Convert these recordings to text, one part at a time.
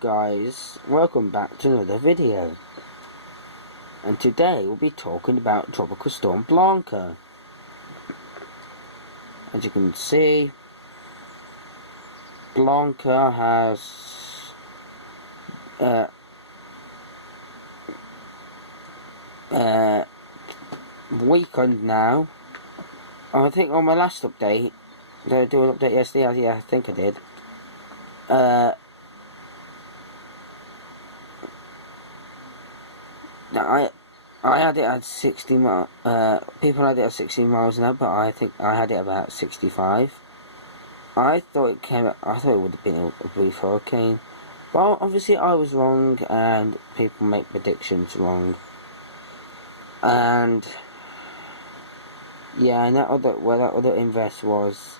Hello guys, welcome back to another video. And today we'll be talking about Tropical Storm Blanca. As you can see, Blanca has weakened now. I think on my last update, did I do an update yesterday? Yeah, I think I did. I had it at 60 miles. People had it at 60 miles an hour, but I think I had it about 65. I thought it would have been a brief hurricane. Well, obviously I was wrong, and people make predictions wrong. And yeah, and where that other invest was,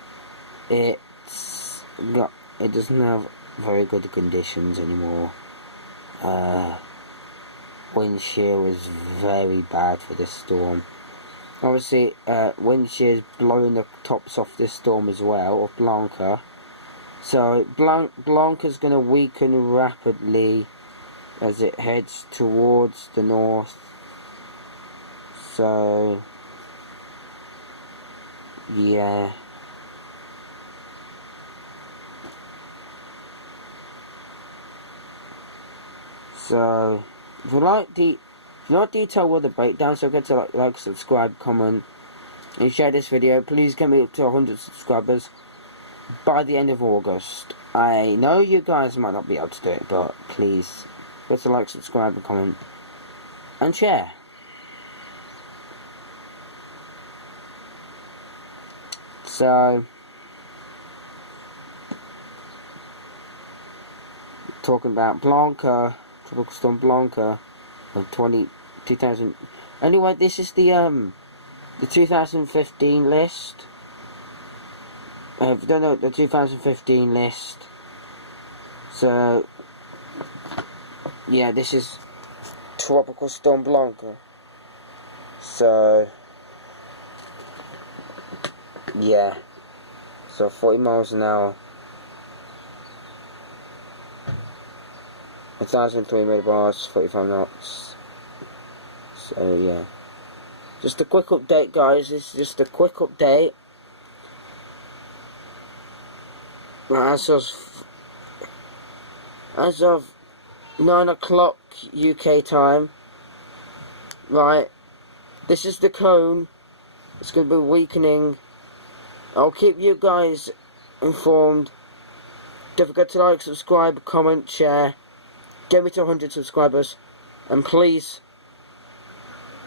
it doesn't have very good conditions anymore. Wind shear was very bad for this storm. Obviously, wind shear is blowing the tops off this storm as well, of Blanca. So Blanca's going to weaken rapidly as it heads towards the north. So yeah. So if you like detailed weather breakdown, so get to like, subscribe, comment, and share this video. Please get me up to 100 subscribers by the end of August. I know you guys might not be able to do it, but please get to like, subscribe, and comment, and share. So talking about Blanca, Tropical Storm Blanca of 2000. Anyway, this is the 2015 list. If you don't know the 2015 list, so yeah, this is Tropical Storm Blanca. So yeah, so 40 miles an hour. 1,003 millibars, 45 knots. So yeah, just a quick update, guys. This is just a quick update. As of 9 o'clock UK time, right? This is the cone. It's going to be weakening. I'll keep you guys informed. Don't forget to like, subscribe, comment, share. Get me to 100 subscribers, and please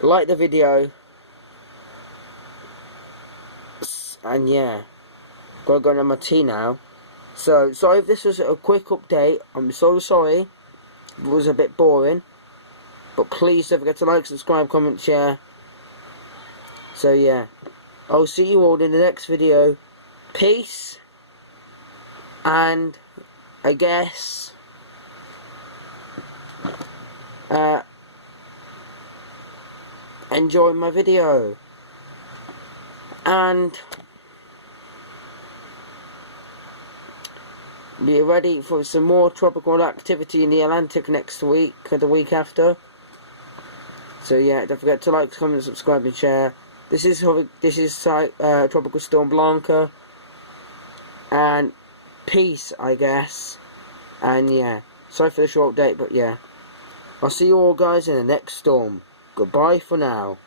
like the video. And yeah, gotta go on my tea now. So sorry if this was a quick update. I'm so sorry if it was a bit boring, but please don't forget to like, subscribe, comment, share. So yeah, I'll see you all in the next video. Peace, and I guess enjoy my video, and be ready for some more tropical activity in the Atlantic next week or the week after. So yeah, don't forget to like, comment, subscribe, and share. This is Tropical Storm Blanca, and peace, I guess. And yeah, sorry for the short update, but yeah, I'll see you all guys in the next storm. Goodbye for now.